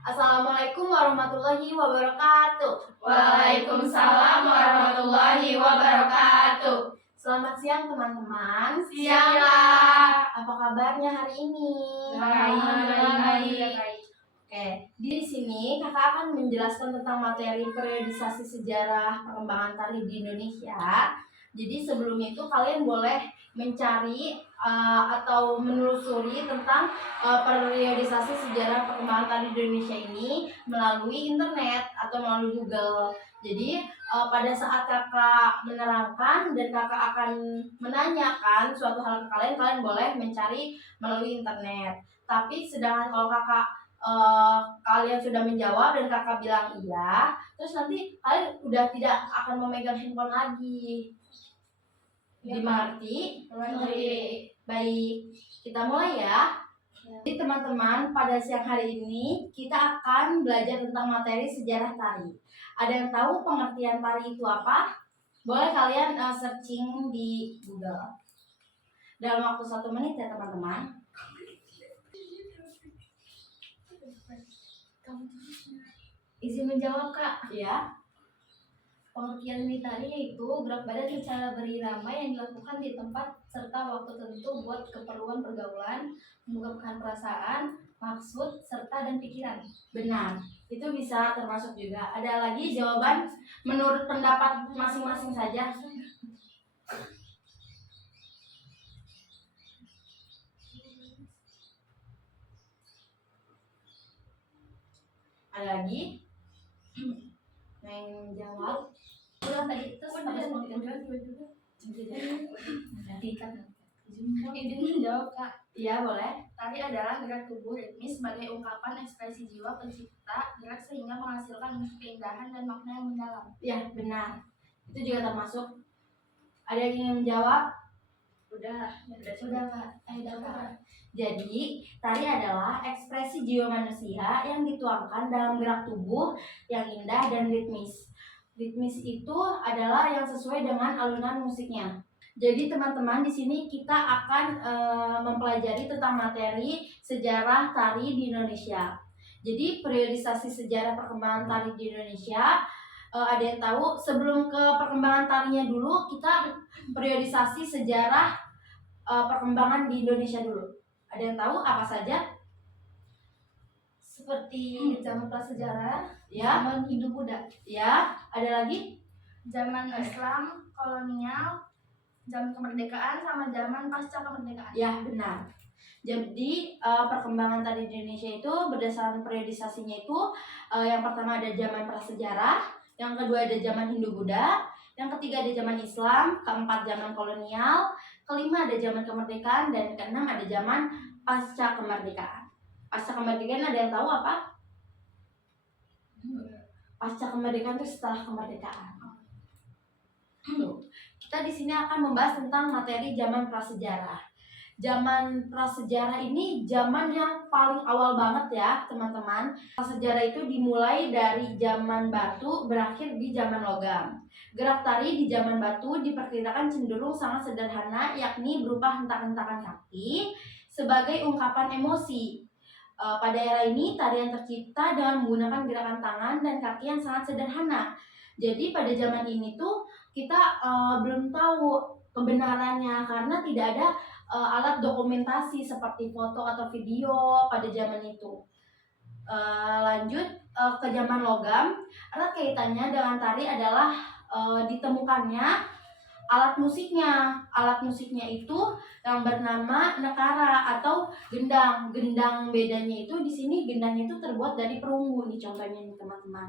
Assalamualaikum warahmatullahi wabarakatuh. Waalaikumsalam warahmatullahi wabarakatuh. Selamat siang teman-teman. Siang, Kak. Apa kabarnya hari ini? Baik. Oke, di sini kakak akan menjelaskan tentang materi periodisasi sejarah perkembangan tari di Indonesia. Jadi sebelum itu kalian boleh mencari atau menelusuri tentang periodisasi sejarah perkembangan tari di Indonesia ini melalui internet atau melalui Google. Jadi pada saat kakak menerangkan dan kakak akan menanyakan suatu hal ke kalian, kalian boleh mencari melalui internet. Tapi sedangkan kalau kalian sudah menjawab dan kakak bilang iya, terus nanti kalian udah tidak akan memegang handphone lagi. Dimengerti? Baik, kita mulai ya. Jadi teman-teman, pada siang hari ini kita akan belajar tentang materi sejarah tari. Ada yang tahu pengertian tari itu apa? Boleh kalian searching di Google. Dalam waktu 1 menit ya teman-teman. Izin menjawab, Kak. Ya. Pengertian seni tari yaitu gerak badan secara berirama yang dilakukan di tempat serta waktu tertentu buat keperluan pergaulan, mengungkapkan perasaan, maksud, serta dan pikiran. Benar, itu bisa termasuk juga. Ada lagi jawaban menurut pendapat masing-masing saja. Ada lagi? Yang jawab? Udah tadi terus Izin menjawab, Kak. Iya, boleh. Tari adalah gerak tubuh ritmis sebagai ungkapan ekspresi jiwa pencipta gerak sehingga menghasilkan keindahan dan makna yang mendalam. Ya, benar. Itu juga termasuk. Ada yang ingin menjawab? Sudah, Kak. Kak. Jadi, tari adalah ekspresi jiwa manusia yang dituangkan dalam gerak tubuh yang indah dan ritmis. Ritmis itu adalah yang sesuai dengan alunan musiknya. Jadi teman-teman, di sini kita akan mempelajari tentang materi sejarah tari di Indonesia. Jadi periodisasi sejarah perkembangan tari di Indonesia, ada yang tahu? Sebelum ke perkembangan tarinya dulu, kita periodisasi sejarah perkembangan di Indonesia dulu. Ada yang tahu apa saja? Seperti zaman prasejarah, Ya, zaman Hindu-Buddha, ya. Ada lagi? zaman Islam, kolonial, zaman kemerdekaan, sama zaman pasca kemerdekaan. Ya, benar. Jadi perkembangan tari di Indonesia itu berdasarkan periodisasinya itu yang pertama ada zaman prasejarah, yang kedua ada zaman Hindu-Buddha, yang ketiga ada zaman Islam, keempat zaman kolonial, kelima ada zaman kemerdekaan, dan keenam ada zaman pasca kemerdekaan. Pasca kemerdekaan ada yang tahu apa? Pasca kemerdekaan itu setelah kemerdekaan. Kita di sini akan membahas tentang materi zaman prasejarah. Zaman prasejarah ini zaman yang paling awal banget ya teman-teman. Prasejarah itu dimulai dari zaman batu berakhir di zaman logam. Gerak tari di zaman batu diperkirakan cenderung sangat sederhana, yakni berupa hentak-hentakan kaki sebagai ungkapan emosi. Pada era ini tarian tercipta dengan menggunakan gerakan tangan dan kaki yang sangat sederhana. Jadi pada zaman ini tuh kita belum tahu kebenarannya karena tidak ada alat dokumentasi seperti foto atau video pada zaman itu. Lanjut ke zaman logam, erat kaitannya dengan tari adalah ditemukannya alat musiknya. Alat musiknya itu yang bernama nekara atau gendang. Gendang bedanya itu di sini gendangnya itu terbuat dari perunggu nih contohnya nih teman-teman.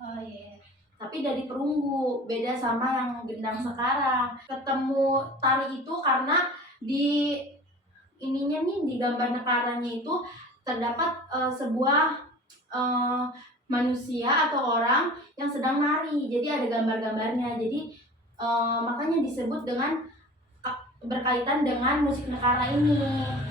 Oh iya. Tapi dari perunggu, beda sama yang gendang sekarang. Ketemu tari itu karena di ininya nih di gambar nekaranya itu terdapat sebuah manusia atau orang yang sedang nari. Jadi ada gambar-gambarnya. Jadi makanya disebut dengan berkaitan dengan musik nekara ini.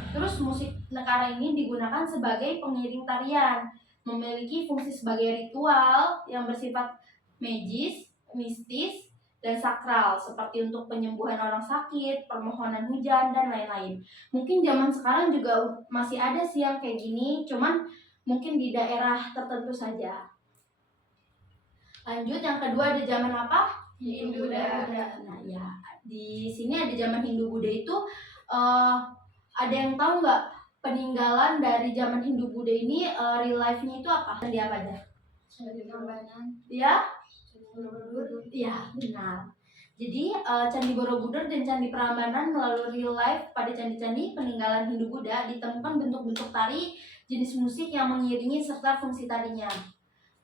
Terus musik nekara ini digunakan sebagai pengiring tarian, memiliki fungsi sebagai ritual yang bersifat magis, mistis, dan sakral seperti untuk penyembuhan orang sakit, permohonan hujan, dan lain-lain. Mungkin zaman sekarang juga masih ada sih yang kayak gini, cuman mungkin di daerah tertentu saja. Lanjut, yang kedua ada zaman apa? Hindu-Buddha. Nah ya, di sini ada zaman Hindu-Buddha itu ada yang tahu nggak peninggalan dari zaman Hindu-Buddha ini real life-nya itu apa? Di apa aja? Candi Prambanan, Ya, Candi Borobudur. iya benar. Jadi Candi Borobudur dan Candi Prambanan melalui real life pada candi-candi peninggalan Hindu-Buddha ditemukan bentuk-bentuk tari, jenis musik yang mengiringi serta fungsi tarinya.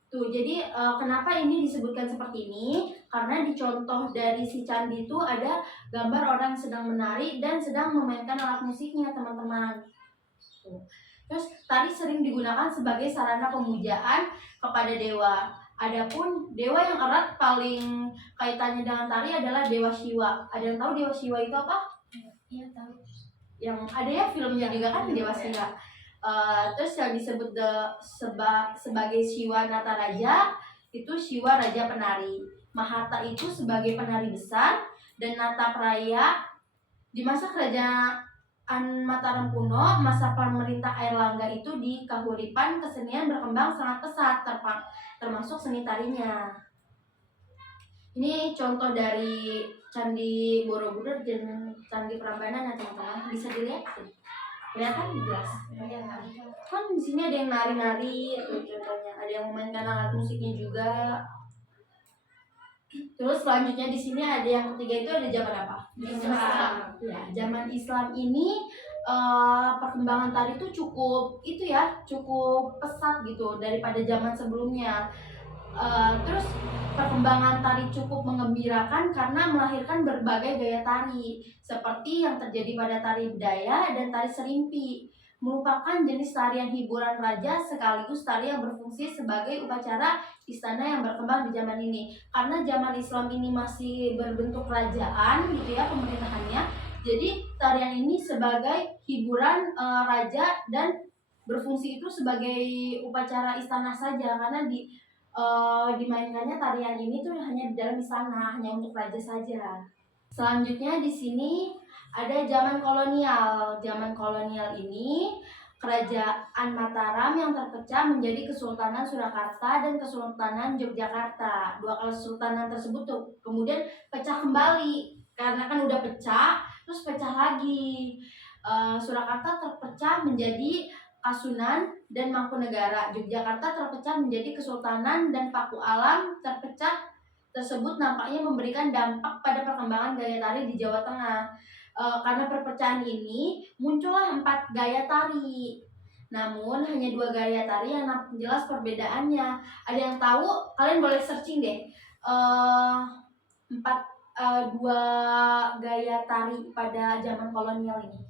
Tuh, jadi kenapa ini disebutkan seperti ini? Karena di contoh dari si candi itu ada gambar orang sedang menari dan sedang memainkan alat musiknya, teman-teman. Tuh. Terus tari sering digunakan sebagai sarana pemujaan kepada dewa. Adapun dewa yang erat paling kaitannya dengan tari adalah Dewa Siwa. Ada yang tahu Dewa Siwa itu apa? Iya tahu. Yang ada ya filmnya juga kan, Dewa Siwa. Terus yang disebut sebagai Siwa Nataraja itu Siwa Raja Penari. Mahata itu sebagai penari besar, dan Natapraya di masa kerajaan Mataram kuno, masa pemerintah Airlangga itu di Kahuripan kesenian berkembang sangat pesat, termasuk seni tarinya. Ini contoh dari Candi Borobudur dan Candi Prambanan ya teman-teman, bisa dilihat. Kelihatan jelas. Kan di sini ada yang nari-nari tuh contohnya, ada yang memainkan alat musiknya juga. Terus selanjutnya di sini ada yang ketiga itu ada zaman apa? Islam. Ya, zaman Islam ini perkembangan tari itu cukup pesat gitu daripada zaman sebelumnya. Terus perkembangan tari cukup mengembirakan karena melahirkan berbagai gaya tari seperti yang terjadi pada tari budaya dan tari serimpi, merupakan jenis tarian hiburan raja sekaligus tari yang berfungsi sebagai upacara istana yang berkembang di zaman ini. Karena zaman Islam ini masih berbentuk kerajaan gitu ya pemerintahannya, jadi tarian ini sebagai hiburan raja dan berfungsi itu sebagai upacara istana saja, karena dimainkannya tarian ini tuh hanya di dalam istana, hanya untuk raja saja. Selanjutnya di sini ada zaman kolonial. Zaman kolonial ini kerajaan Mataram yang terpecah menjadi Kesultanan Surakarta dan Kesultanan Yogyakarta. Dua kesultanan tersebut tuh kemudian pecah kembali karena kan udah pecah, terus pecah lagi. Surakarta terpecah menjadi Kasunan dan Mangkunegara. Yogyakarta terpecah menjadi Kesultanan dan Paku Alam. Terpecah tersebut nampaknya memberikan dampak pada perkembangan gaya tari di Jawa Tengah. Karena perpecahan ini muncullah 4 gaya tari. Namun hanya 2 gaya tari yang nampak jelas perbedaannya. Ada yang tahu? Kalian boleh searching deh. 2 gaya tari pada zaman kolonial ini.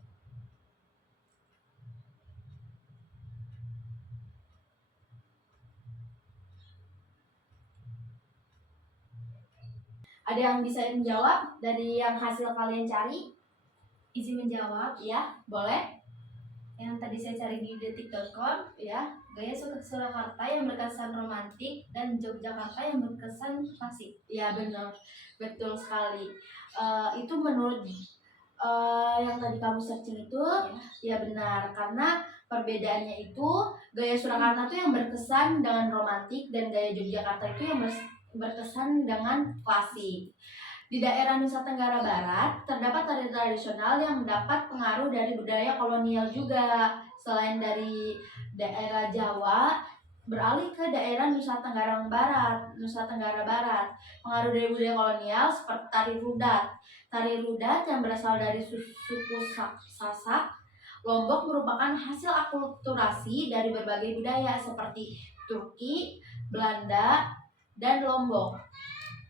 Ada yang bisa menjawab dari yang hasil kalian cari? Izin menjawab. Ya, boleh. Yang tadi saya cari di detik.com, Ya, gaya Surakarta yang berkesan romantik dan Yogyakarta yang berkesan klasik. ya benar, betul sekali. Itu menurut yang tadi kamu searching itu, ya benar, karena perbedaannya itu gaya Surakarta itu yang berkesan dengan romantik dan gaya Yogyakarta itu yang berkesan dengan klasik. Di daerah Nusa Tenggara Barat terdapat tari tradisional yang mendapat pengaruh dari budaya kolonial juga. Selain dari daerah Jawa, beralih ke daerah Nusa Tenggara Barat. Pengaruh dari budaya kolonial seperti tari rudat. Tari rudat yang berasal dari suku Sasak, Lombok merupakan hasil akulturasi dari berbagai budaya seperti Turki, Belanda, dan Lombok.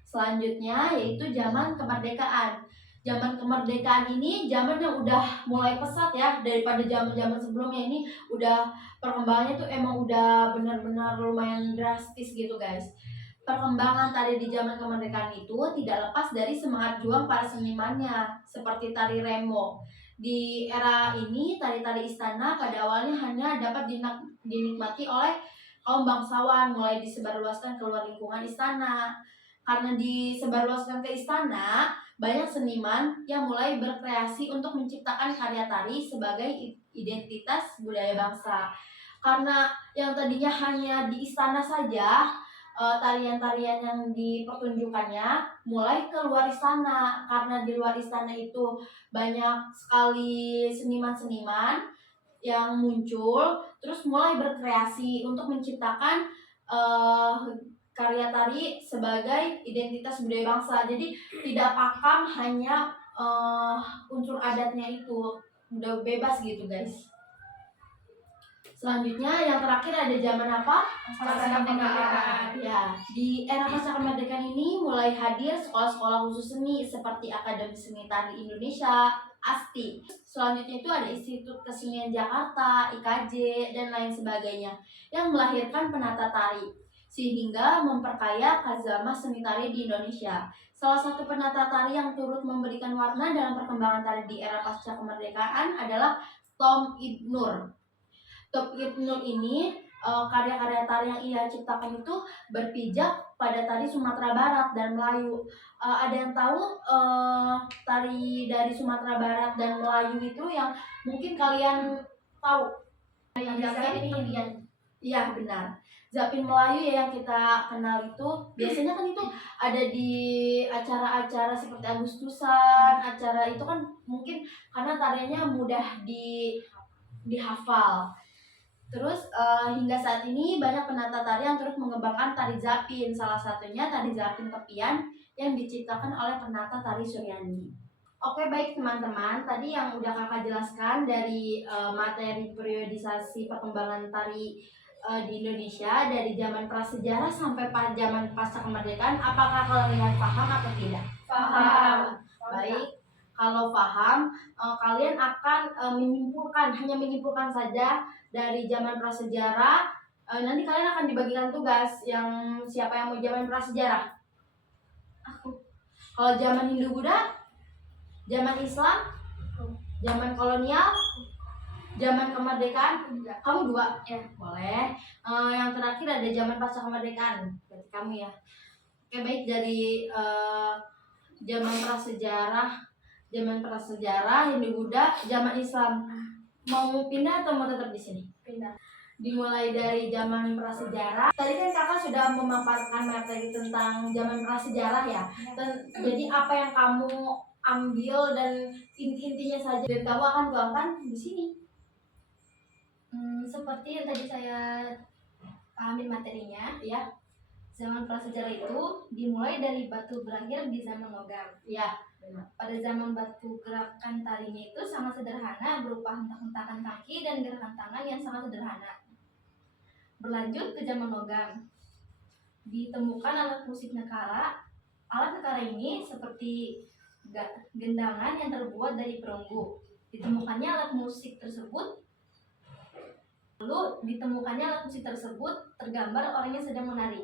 Selanjutnya yaitu zaman kemerdekaan. Zaman kemerdekaan ini zaman yang udah mulai pesat ya daripada zaman-zaman sebelumnya. Ini udah perkembangannya tuh emang udah benar-benar lumayan drastis gitu guys. Perkembangan tari di zaman kemerdekaan itu tidak lepas dari semangat juang para senimannya seperti tari remo. Di era ini tari-tari istana pada awalnya hanya dapat dinikmati oleh kaum bangsawan, mulai disebarluaskan keluar lingkungan istana. Karena disebarluaskan ke istana, banyak seniman yang mulai berkreasi untuk menciptakan karya tari sebagai identitas budaya bangsa. Karena yang tadinya hanya di istana saja, tarian-tarian yang dipertunjukkannya mulai ke luar istana, karena di luar istana itu banyak sekali seniman-seniman yang muncul, terus mulai berkreasi untuk menciptakan eh, karya tari sebagai identitas budaya bangsa. Jadi tidak pakam hanya unsur adatnya itu, udah bebas gitu guys. Selanjutnya yang terakhir ada zaman apa? Pasca kemerdekaan. Ya, di era pasca kemerdekaan ini mulai hadir sekolah-sekolah khusus seni seperti Akademi Seni Tari Indonesia, ASTI. Selanjutnya itu ada Institut Kesenian Jakarta, IKJ, dan lain sebagainya yang melahirkan penata tari sehingga memperkaya khazanah seni tari di Indonesia. Salah satu penata tari yang turut memberikan warna dalam perkembangan tari di era pasca kemerdekaan adalah Tom Ibnur. Tom Ibnur ini karya-karya tari yang ia ciptakan itu berpijak pada tari Sumatera Barat dan Melayu. Ada yang tahu tari dari Sumatera Barat dan Melayu itu yang mungkin kalian tahu? Zapin. Iya benar. Zapin Melayu ya yang kita kenal itu biasanya kan itu ada di acara-acara seperti Agustusan, acara itu kan mungkin karena tariannya mudah dihafal. Terus hingga saat ini banyak penata tari yang terus mengembangkan tari Zapin, salah satunya tari Zapin tepian yang diciptakan oleh penata tari Suryani. Oke baik teman-teman, tadi yang udah kakak jelaskan dari materi periodisasi perkembangan tari di Indonesia dari zaman prasejarah sampai zaman pasca kemerdekaan, apakah kalian paham atau tidak? Paham. Baik, kalau paham, kalian akan hanya menyimpulkan saja dari zaman prasejarah. Nanti kalian akan dibagikan tugas yang siapa yang mau zaman prasejarah? Aku. Kalau zaman Hindu Buddha, zaman Islam, zaman kolonial, zaman kemerdekaan, kamu 2 ya boleh. Yang terakhir ada zaman pasca kemerdekaan, berarti kamu ya. Oke baik, dari zaman prasejarah, Hindu Buddha, zaman Islam. Mau pindah atau mau tetap di sini? Pindah. Dimulai dari zaman prasejarah. Tadi kan kakak sudah memaparkan materi tentang zaman prasejarah ya. Jadi apa yang kamu ambil dan intinya saja dan kamu akan tuangkan di sini. Seperti yang tadi saya pahamin materinya, Ya, zaman prasejarah itu dimulai dari batu berakhir di zaman logam. ya, benar. Pada zaman batu, gerakan tarinya itu sangat sederhana, berupa hentak-hentakan kaki dan gerakan tangan yang sangat sederhana. Berlanjut ke zaman logam, ditemukan alat musik nekara. Alat nekara ini seperti gendangan yang terbuat dari perunggu. Ditemukannya alat musik tersebut tergambar orang yang sedang menari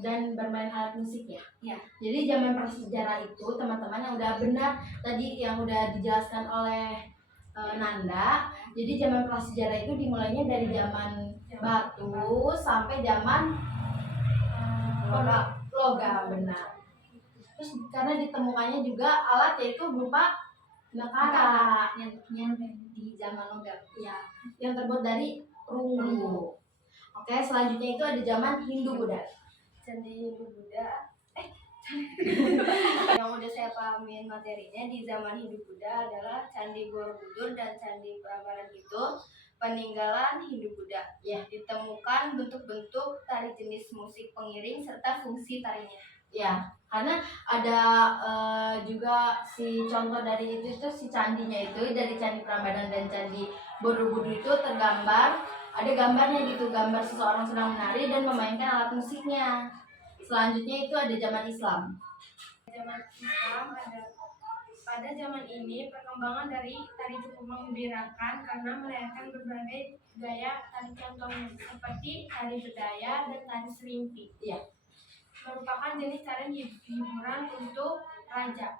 Dan bermain alat musik ya. Ya. Jadi zaman prasejarah itu teman-teman yang udah benar tadi yang udah dijelaskan oleh Nanda. Jadi zaman prasejarah itu dimulainya dari zaman batu sampai zaman logam, benar. Terus karena ditemukannya juga alat yaitu berupa nekara yang di zaman logam. ya, yang terbuat dari perunggu. Oke, selanjutnya itu ada zaman Hindu Buddha. Candi Hindu Buddha yang udah saya pahamin materinya di zaman Hindu Buddha adalah Candi Borobudur dan Candi Prambanan itu peninggalan Hindu Buddha. Ya. Ditemukan bentuk-bentuk tari jenis musik pengiring serta fungsi tarinya. Ya, karena ada juga si contoh dari itu si candinya itu dari Candi Prambanan dan Candi Borobudur itu tergambar, ada gambarnya gitu, gambar seseorang sedang menari dan memainkan alat musiknya. Selanjutnya itu ada zaman Islam. Zaman Islam pada zaman ini perkembangan dari tari cukup mengembirakan karena melahirkan berbagai gaya tari contohnya seperti tari bedaya dan tari serimpi. Iya. Merupakan jenis tari hiburan untuk raja.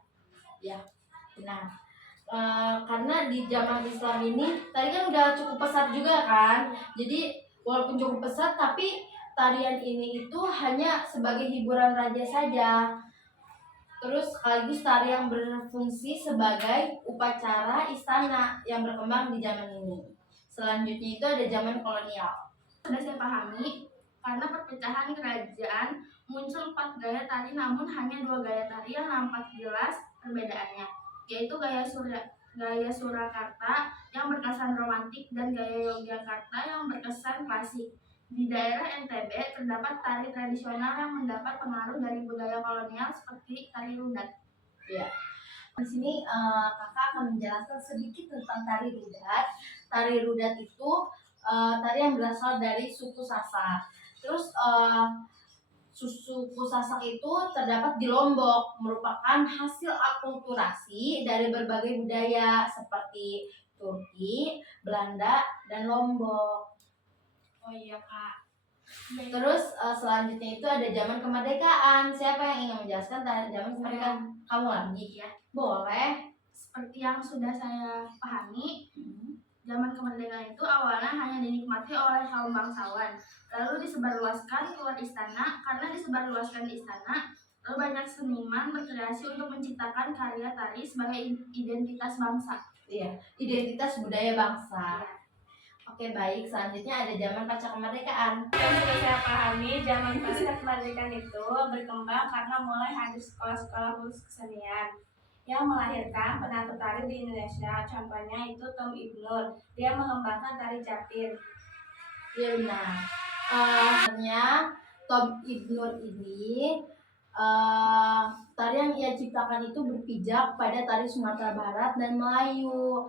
Ya, benar. Karena di zaman Islam ini tadi kan udah cukup pesat juga kan. Jadi walaupun cukup pesat tapi tarian ini itu hanya sebagai hiburan raja saja. Terus sekaligus tari yang berfungsi sebagai upacara istana yang berkembang di zaman ini. Selanjutnya itu ada zaman kolonial. Sudah saya pahami, karena perpecahan kerajaan muncul 4 gaya tari, namun hanya 2 gaya tari yang nampak jelas perbedaannya, yaitu gaya Surakarta yang berkesan romantik dan gaya Yogyakarta yang berkesan klasik. Di daerah NTB terdapat tari tradisional yang mendapat pengaruh dari budaya kolonial seperti tari rudat. Ya. Di sini kakak akan menjelaskan sedikit tentang tari rudat. Tari rudat itu tari yang berasal dari suku Sasak. Terus suku Sasak itu terdapat di Lombok, merupakan hasil akulturasi dari berbagai budaya seperti Turki, Belanda, dan Lombok. Oh iya kak. Terus selanjutnya itu ada zaman kemerdekaan. Siapa yang ingin menjelaskan zaman kemerdekaan? Kamu lagi ya? Boleh. Seperti yang sudah saya pahami, zaman kemerdekaan itu awalnya hanya dinikmati oleh kaum bangsawan, lalu disebarluaskan keluar istana. Karena disebarluaskan di istana, lalu banyak seniman berkreasi untuk menciptakan karya tari sebagai identitas bangsa. Iya, identitas budaya bangsa. Oke, baik. Selanjutnya ada zaman pasca kemerdekaan. Yang sudah saya pahami, zaman pasca kemerdekaan itu berkembang karena mulai hadir sekolah-sekolah khusus kesenian yang melahirkan penata tari di Indonesia. Contohnya itu Tom Ibnur, dia mengembangkan tari Japin. Iya benar. Sebenarnya Tom Ibnur ini tari yang ia ciptakan itu berpijak pada tari Sumatera Barat dan Melayu.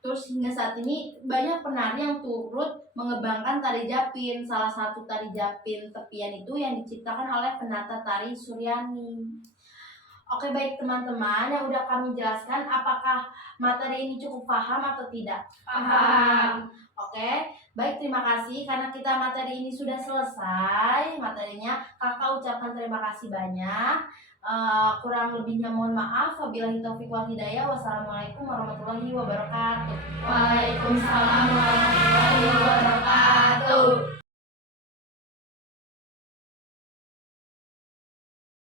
Terus hingga saat ini banyak penari yang turut mengembangkan tari Japin. Salah satu tari Japin tepian itu yang diciptakan oleh penata tari Suryani. Oke, baik teman-teman yang udah kami jelaskan, apakah materi ini cukup paham atau tidak? Paham. Oke, baik, terima kasih karena kita materi ini sudah selesai materinya. Kakak ucapkan terima kasih banyak. Kurang lebihnya mohon maaf. Wabillahi taufiq wal hidayah. Wassalamualaikum warahmatullahi wabarakatuh. Waalaikumsalam warahmatullahi wabarakatuh.